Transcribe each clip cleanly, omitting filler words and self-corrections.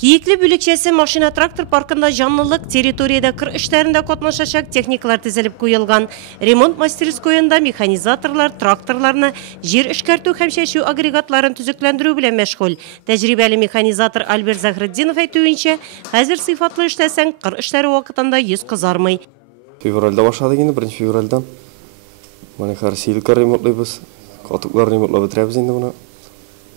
Кийиклі бүлікшесі машина трактор паркында жанлылық территорияда кыр іштәрінде қатнашачак техникалар тізіліп қойылған. Ремонт мастерскойында механизаторлар тракторларны жер ішкәрту һәм шәшу агрегатларын түзікләндіру білен мәшғүл. Тәжрибәлі механизатор Альберт Захретдинов әйтуінше, хәзір сыйфатлы эшләсәң кыр эшләре вакытында йөз кызармый. Февральда башлады инде, 1 февральдан. Менә хәрсилкар ремонтлыйбыз, катыклар ремонтлап бетерәбез инде моны.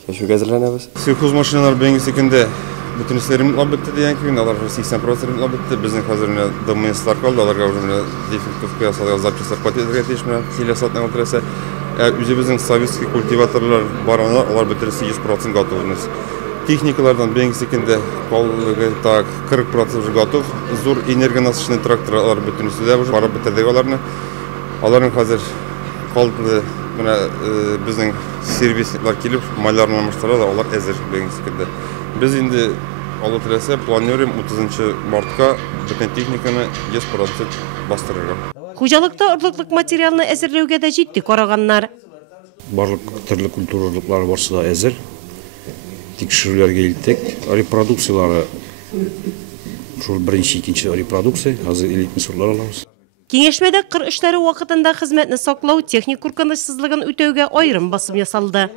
Шәшүгә әзерләнәбез. Сельхоз машиналар бәйгесекендә bütün işlerim labıttı diyen ki onlar 80% labıttı. Bizim hazırına domanesler kaldı. Onlarga уже defektif yasalar, запчастьлар патентler yetişmeden sile satmaya otursa. Üzümüzün sovetski kultivatorlar baranlar, onlar bitirisi 100% готовность. Техникалардан бәйгесекендә каллыгы так 40% уже готов. Зур энергонасыщенный тракторлар bütün üstüde уже барып бетердек аларны. Аларның хәзер калды менә безнең сервислар килеп малярны алмаштыра да алар әзер бәйгесекендә. Biz indi Allah tilese planlıyorum 30 Mart'ka bütün teknikаны 100% bastırırım. Хужалыкта орлыклык материалны әзерләүгә дә җитди караганнар. Барлык төрле культуралыклар барсы да әзер. Тикшерүләргә илтек. Репродукциялары шул беренче, икенче репродукция, хәзер элитный сортлар алабыз. Киңәшмәдә кыр эшләре вакытында хезмәтне саклау, техник куркынычсызлыгын үтәүгә айрым басым ясалды.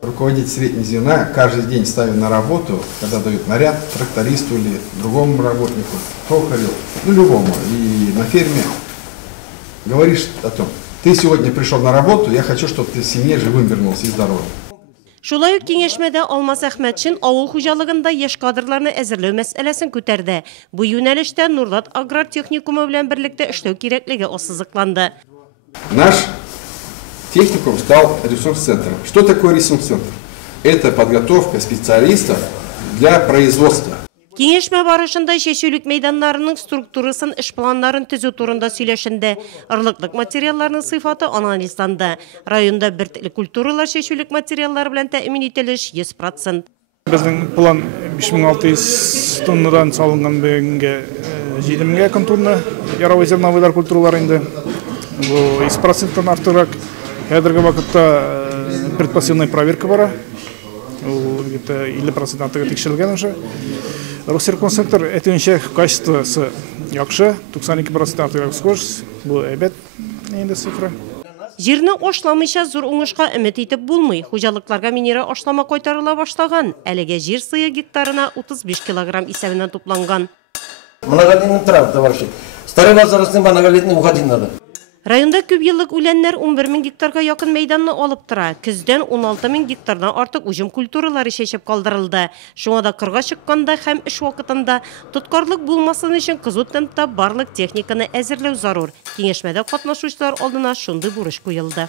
Руководитель среднего звена каждый день ставит на работу, когда дают наряд трактористу или другому работнику, токарю, любому. И на ферме говоришь о том, ты сегодня пришел на работу, я хочу, чтобы ты в семье живым вернулся и здоровым. Шулай ук киңәшмәдә Алмаз Әхмәтшин авыл хуҗалыгында яшь кадрларны әзерләү мәсьәләсен күтәрде. Бу юнәлештә Нурлат аграр техникумы белән берлектә эшләү кирәклеге ассызыкланды. Наш техникум стал ресурс-центром. Что такое ресурс-центр? Это подготовка специалистов для производства. Киңәшмә барышында шәшүлек мәйданнарының структурасын, эш планнарын төзү турында сөйләшенде. Ырлыклык материалларның сыйфаты анализланды. Районда бер телле культуралар шәшүлек материаллар белән тәэмин ителеш 100%. Безнең план 5600 тоннадан салынган бөгөнгә 7000 якын тонна яровой зерновыйлар культуралары инде. Бу 100%-тан артырак. Хәзерге вакытта предпосыльная проверка бара. Где-то 50% тикшерелгән уже. Россельхозцентр әйтүенчә качествосы яхшы, 92% артыграк скорость. Бу әйбәт инде цифра. Җирне ашламыйча зур уңышка өмет итеп булмый. Хуҗалыкларга минера ашлама кайтарыла башлаган. Әлегә җир сые гектарына 35 килограмм исәбенә тупланган. Многолетний трав, товарищи. Старый возрастный многолетний уходить надо. Районда күп еллык үләннәр 11000 гектарга якын мәйданны алып тора. Көздән 16000 гектардан артык уҗым культуралары шәчеп калдырылды. Шуңа да кырга чыкканда һәм эш вакытында тоткарлык булмасын өчен кызу темпта барлык техниканы әзерләү зарур. Киңәшмәдә катнашучылар алдына шундый бурыч куелды.